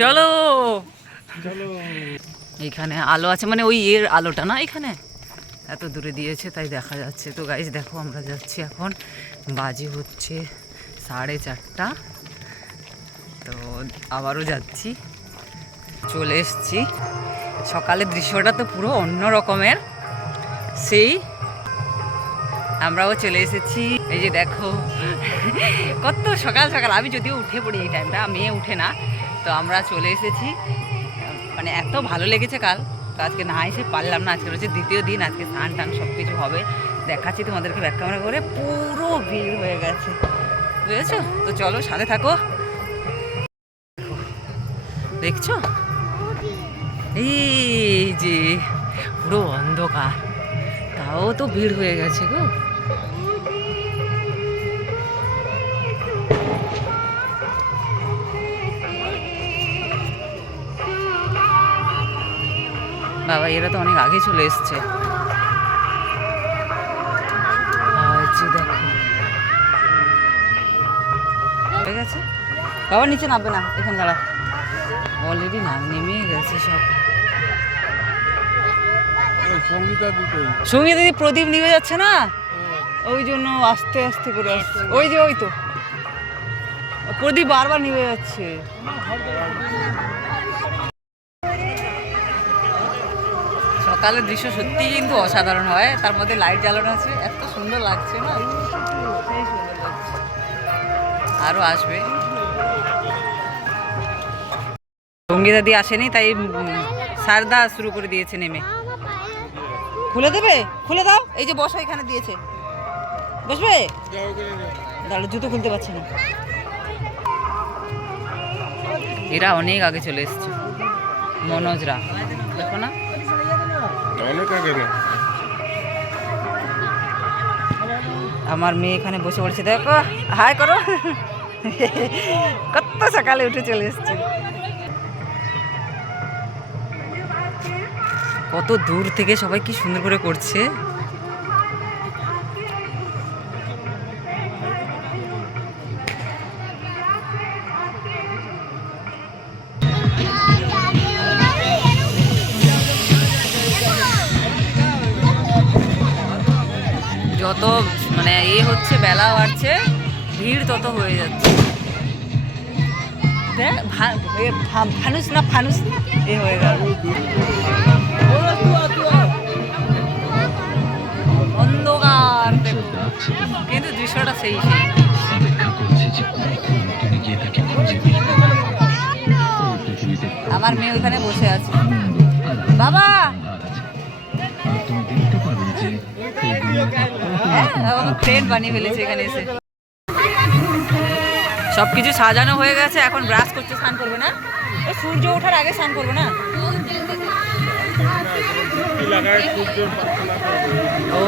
চলো। এইখানে আলো আছে মানে ওই এর আলোটা না এখানে? এত দূরে দিয়েছে, তাই দেখা যাচ্ছে। তো গাইজ দেখো আমরা যাচ্ছি এখন। বাজে হচ্ছে সাড়ে চারটা। তো আবারও যাচ্ছি। চলে এসছি। সকালের দৃশ্যটা তো পুরো অন্য রকমের। সেই আমরাও চলে এসেছি। এই যে দেখো, কত সকাল সকাল। আমি যদিও উঠে পড়ি এই টাইমটা মেয়ে উঠে না। তো আমরা চলে এসেছি। মানে এত ভালো লেগেছে কাল। তো আজকে না এসে পারলাম না। আজকে হচ্ছে দ্বিতীয় দিন। আজকে স্নান টান সব কিছু হবে। দেখাচ্ছি তোমাদেরকে ব্যাক ক্যামেরা করে। পুরো ভিড় হয়ে গেছে। বুঝেছ? তো চলো সাথে থাকো। দেখছ? এই যে, পুরো অন্ধকার। তাও তো ভিড় হয়ে গেছে গো। বাবা, এরা তো অনেক আগে চলে এসছে। হয়ে গেছে? বাবা, নিচে নামবে না, এখানে দাঁড়া অলরেডি না নেমে গেছে সব। সঙ্গীতা দিদি প্রদীপ নিভে যাচ্ছে না? ওই জন্য আস্তে আস্তে করে আসছে। ওই যে ওই তো। প্রদীপ বারবার নিভে যাচ্ছে। সকালের দৃশ্য সত্যি কিন্তু অসাধারণ হয়। তার মধ্যে লাইট জ্বালানো আছে। এত সুন্দর লাগছে না? আরও আসবে। সঙ্গীতা আসেনি, তাই সারদা শুরু করে দিয়েছে নেমে। খুলে দেবে? খুলে দাও। এই যে বসো, এখানে দিয়েছে। বসবে? দাঁড়ো জুতো খুলতে পারছে না। এরা অনেক আগে চলে এসছে। মনোজরা। দেখো না। আমার মেয়ে এখানে বসে পড়েছে। দেখো, হাই করো। কত সকালে উঠে চলে এসছে। কত দূর থেকে সবাই কি সুন্দর করে করছে। যত মানে এ হচ্ছে বেলা বাড়ছে ভিড় তত হয়ে যাচ্ছে। দেখ, ফানুস না ফানুস? এ হয়ে গেল। আমার মেয়ে ওইখানে বসে আছে। বাবা! হ্যাঁ ফ্রেন্ড বানিয়ে ফেলেছে এখানে এসে। সব কিছু সাজানো হয়ে গেছে, এখন ব্রাশ করতে স্নান করবে না? সূর্য ওঠার আগে স্নান করবে না? ও।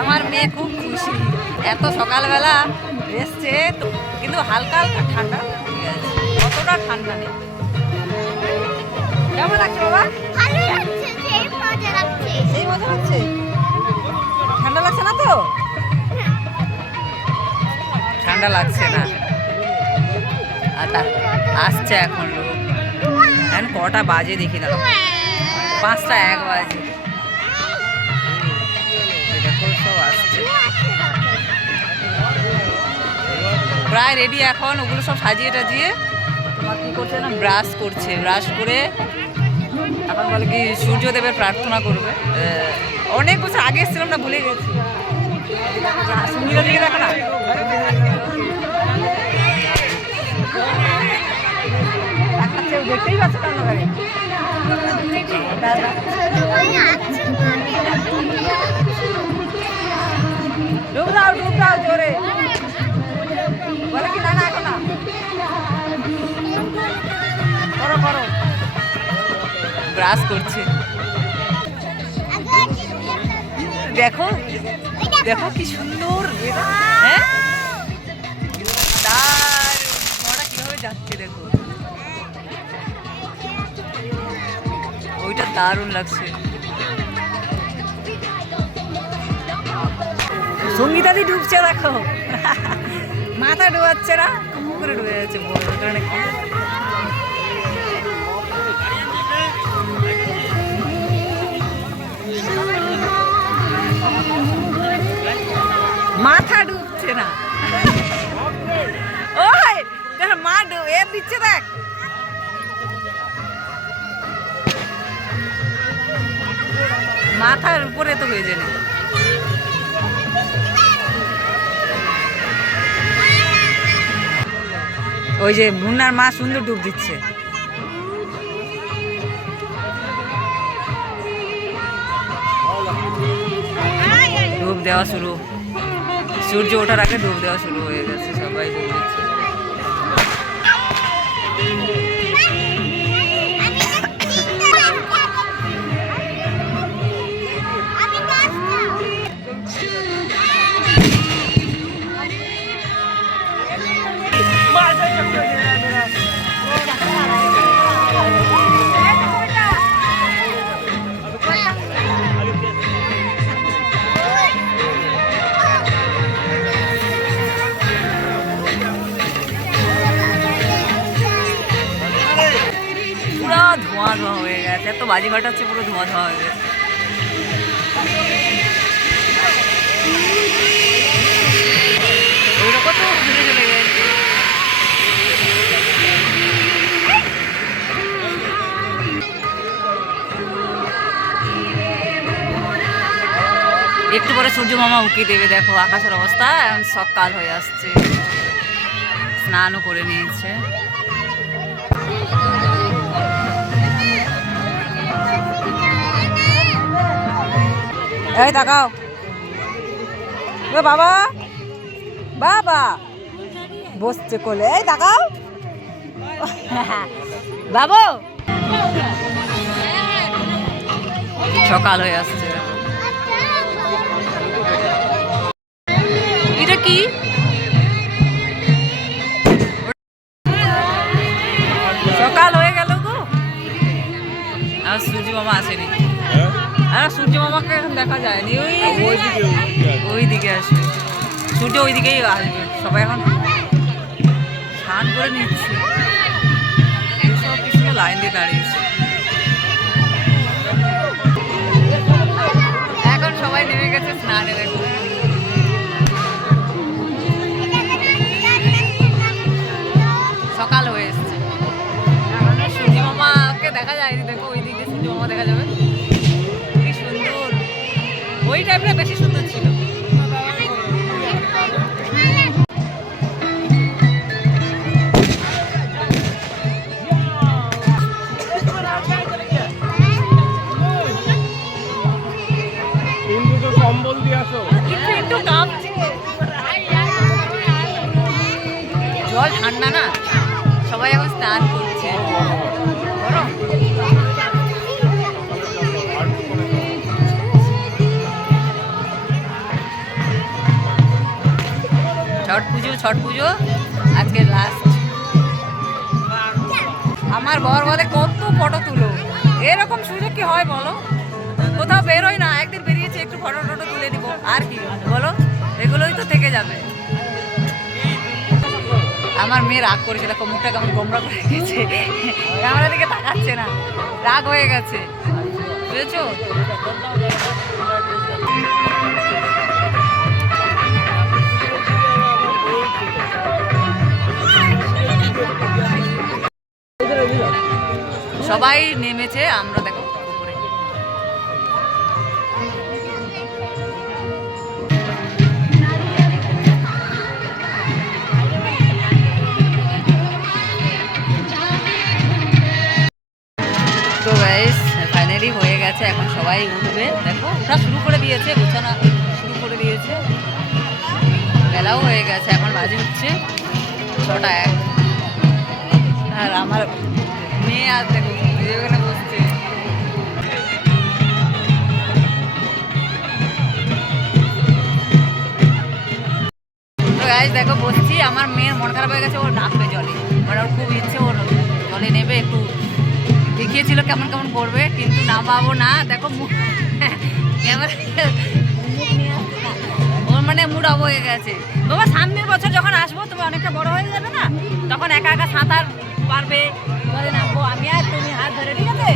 আমার মেয়ে খুব খুশি। এত সকালবেলা এসছে তো কিন্তু হালকা হালকা ঠান্ডা। ঠিক আছে? অতটা ঠান্ডা নেই। কেমন লাগছে বাবা? সেই মজা হচ্ছে ঠান্ডা লাগছে না তো? ঠান্ডা লাগছে না। আসছে এখন লোক। এখন কটা বাজে দেখি না পাঁচটা এক বাজে। প্রায় রেডি এখন, ওগুলো সব সাজিয়ে টাজিয়ে। তোমার কি করছে না? ব্রাশ করছে। ব্রাশ করে এখন বলে কি, সূর্যদেবের প্রার্থনা করবে। অনেক বছর আগে এসেছিলাম না ভুলে গেছি। দেখো না? দেখতেই পাচ্ছে না ব্রাশ করছে। দেখো দেখো কি সুন্দর হ্যাঁ? তার ঘোড়া কীভাবে যাচ্ছে দেখো। ওইটা দারুণ লাগছে। সঙ্গীতাদি ডুবছে দেখো। মাথা ডুবাচ্ছে না করে ডুবে যাচ্ছে বড় কারণে মাথা ডুবছে না। ওই দেখ মা এ দিচ্ছে দেখ। মাথার উপরে তো হয়ে যায় ওই যে মুন্নার মা সুন্দর ডুব দিচ্ছে। ডুব দেওয়া শুরু। সূর্য ওঠার আগে ডুব দেওয়া শুরু হয়ে গেছে সবাই ডুব দিচ্ছে। বাজি ফাটাচ্ছে পুরো ধোঁয়া ধোঁয়া হয়ে একটু পরে সূর্য মামা উকি দেবে, দেখো আকাশের অবস্থা, এখন সকাল হয়ে আসছে। স্নানও করে নিয়েছে। এই তাকাও। বাবা। বাবা। বসছে কোলে। এই তাকাও। বাবু। সকাল হয়ে আসছে। এটা কি? সকাল হয়ে গেল গো। আর সূর্য মামা আসেনি। আর সূর্য মামাকে এখন দেখা যায়নি। ওই ওইদিকে ওইদিকে। ওই দিকে আসবে। সূর্য ওই দিকেই আসবে। সবাই এখন স্নান করে নিচ্ছে। সব পিছনে লাইন দিয়ে দাঁড়িয়েছে। এখন সবাই নেমে গেছে স্নানে। দেখো তো আসো। একটু কাঁপছে। জল ঠান্ডা না? সবাই এখন স্নান করছে। ছট পুজো ছট পুজো, আজকে লাস্ট আমার বর বলে, কত ফটো তুলো? এরকম সুযোগ কি হয় বলো? কোথাও বেরোয় না, একদিন বেরিয়েছি, একটু ফটো আর কি, বলো? এগুলোই তো থেকে যাবে। আমার মেয়ে রাগ করেছে, দেখো, মুখটা কেমন গোমরা করে গেছে। ক্যামেরা দিকে তাকাচ্ছে না, রাগ হয়ে গেছে। বুঝেছ? সবাই নেমেছে, আমরা সবাই উঠবে। দেখো ওটা শুরু করে দিয়েছে, গোছানো শুরু করে দিয়েছে। বেলাও হয়ে গেছে, এখন বাজে হচ্ছে ছটা এক। আর আমার মেয়ে আর দেখো দেখো, বসছি। আমার মেয়ের মন খারাপ হয়ে গেছে, ওর নামবে জলে। মানে ওর খুব ইচ্ছে, ওর দেখিয়েছিল কেমন কেমন করবে কিন্তু নামাবো না। দেখো মুখ না। ওর মানে মুড অফ হয়ে গেছে। বাবা, সামনের বছর যখন আসব, তুমি অনেকটা বড় হয়ে যাবে না? তখন একা একা সাঁতার পারবে। জলে নামবো আমি আর তুমি হাত ধরে, ঠিক আছে?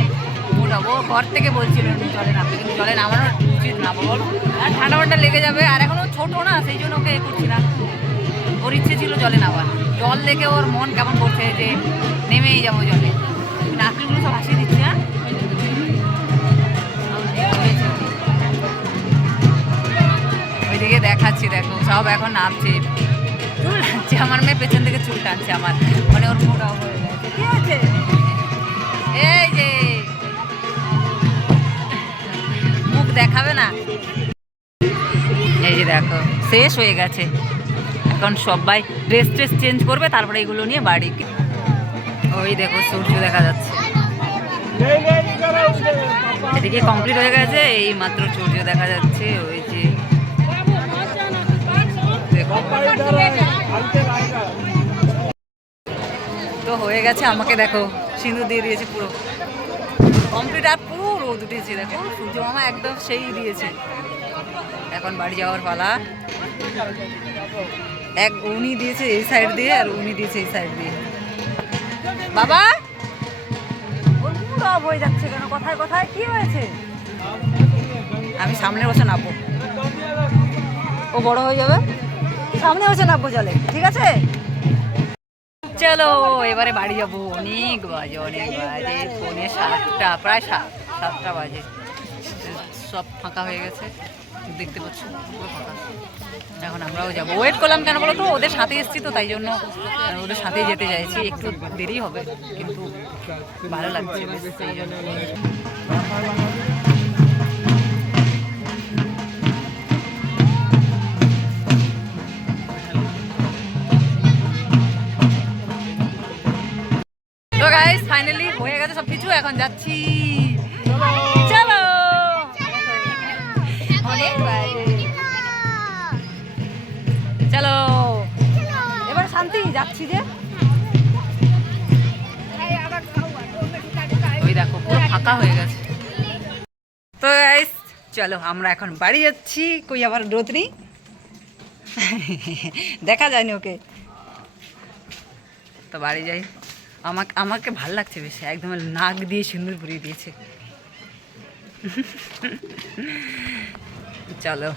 মুড অফ ও ঘর থেকে বলছিল জলে নামবে কিন্তু জলে নামানো উচিত না বল আর ঠান্ডা ঠান্ডা লেগে যাবে। আর এখনও ছোট না, সেই জন্য ওকে করছি না। ওর ইচ্ছে ছিল জলে নামা জল দেখে ওর মন কেমন করছে যে, নেমেই যাব জলে। হ্যাঁ? ওইদিকে দেখাচ্ছি, দেখো, সব এখন নামছে। চুল টানছে, আমার মেয়ে পেছন থেকে চুল টানছে আমার। মানে ওর মোটা হয়ে গেছে। কি আছে? এই যে। মুখ দেখাবে না? এই যে দেখো, শেষ হয়ে গেছে। এখন সবাই ড্রেস ট্রেস চেঞ্জ করবে, তারপরে এগুলো নিয়ে বাড়ি। ওই দেখো, সূর্য দেখা যাচ্ছে। এদিকে কমপ্লিট হয়ে গেছে, এই মাত্র সূর্য দেখা যাচ্ছে, ওই যে। তো হয়ে গেছে আমাকে, দেখো, সিঁদুর দিয়ে দিয়েছে পুরো। কমপ্লিট আর পুরো রোদ উঠেছে দেখো, সূর্য মামা একদম সেই দিয়েছে। এখন বাড়ি যাওয়ার পালা। এক উনি দিয়েছে এই সাইড দিয়ে, আর উনি দিয়েছে এই সাইড দিয়ে। বাবা! হয়ে যাচ্ছে কেন? কোথায় কোথায় কি হয়েছে? আমি সামনে বসে নামবো ও বড় হয়ে যাবে? সামনে বসে নামবো জলে ঠিক আছে? চলো এবারে বাড়ি যাব। অনেক বাজে অনেক বাজে। পৌনে সাতটা প্রায় সাত সাতটা বাজে। সব ফাঁকা হয়ে গেছে। দেখতে পাচ্ছ। এখন আমরাও যাব। ওয়েট করলাম কেন বলো তো? ওদের সাথে এসেছি তো, তাই জন্য ওদের সাথে যেতে চাইছি। একটু দেরি হবে, কিন্তু ভালো লাগছে সেই জন্য। ফাঁকা হয়ে গেছে। তো চলো, আমরা এখন বাড়ি যাচ্ছি কই আবার রোদ নেই দেখা যায়নি ওকে। তো বাড়ি যাই। আমাকে আমাকে ভালো লাগছে বেশি, একদম নাক দিয়ে সিঁদুর পরিয়ে দিয়েছে। চলো।